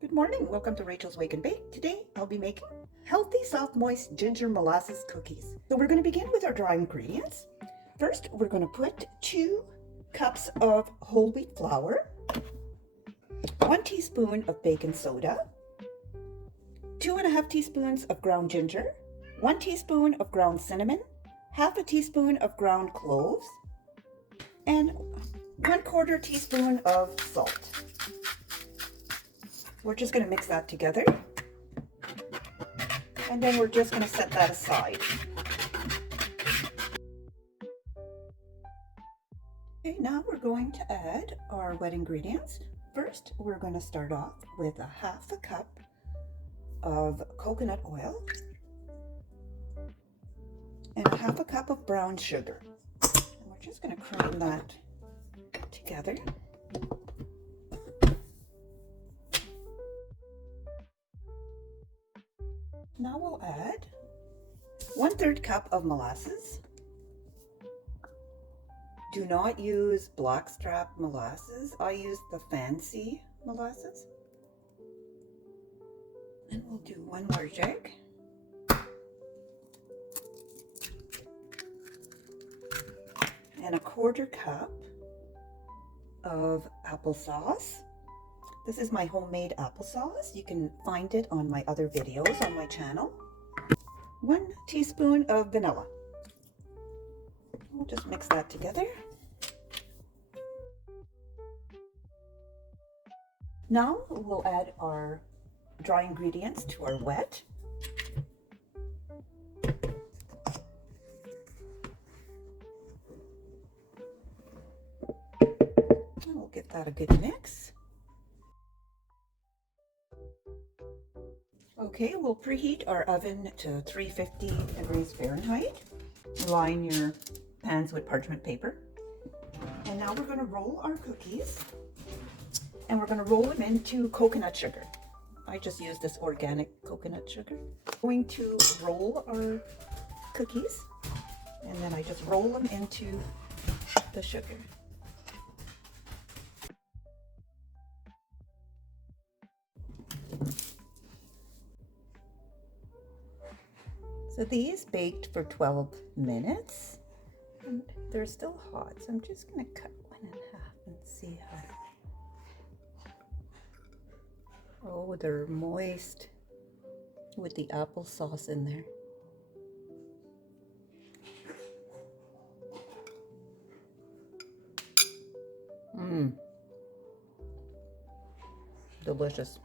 Good morning. Welcome to Rachel's Wake and Bake. Today I'll be making healthy, soft, moist ginger molasses cookies. So we're going to begin with our dry ingredients. First, we're going to put 2 cups of whole wheat flour, 1 teaspoon of baking soda, 2.5 teaspoons of ground ginger, 1 teaspoon of ground cinnamon, half a teaspoon of ground cloves, and 1/4 teaspoon of salt. We're just going to mix that together, and then we're just going to set that aside. Okay, now we're going to add our wet ingredients. First, we're going to start off with a 1/2 cup of coconut oil and a 1/2 cup of brown sugar. And we're just going to cream that together. Now we'll add 1/3 cup of molasses. Do not use blackstrap molasses. I use the fancy molasses. And we'll do 1 large egg. And a 1/4 cup of applesauce. This is my homemade applesauce. You can find it on my other videos on my channel. 1 teaspoon of vanilla. We'll just mix that together. Now we'll add our dry ingredients to our wet. And we'll give that a good mix. Okay, we'll preheat our oven to 350 degrees Fahrenheit. Line your pans with parchment paper. And now we're going to roll our cookies. And we're going to roll them into coconut sugar. I just use this organic coconut sugar. Going to roll our cookies. And then I just roll them into the sugar. So these baked for 12 minutes, and they're still hot. So I'm just going to cut one in half and see how. Oh, they're moist with the applesauce in there. Delicious.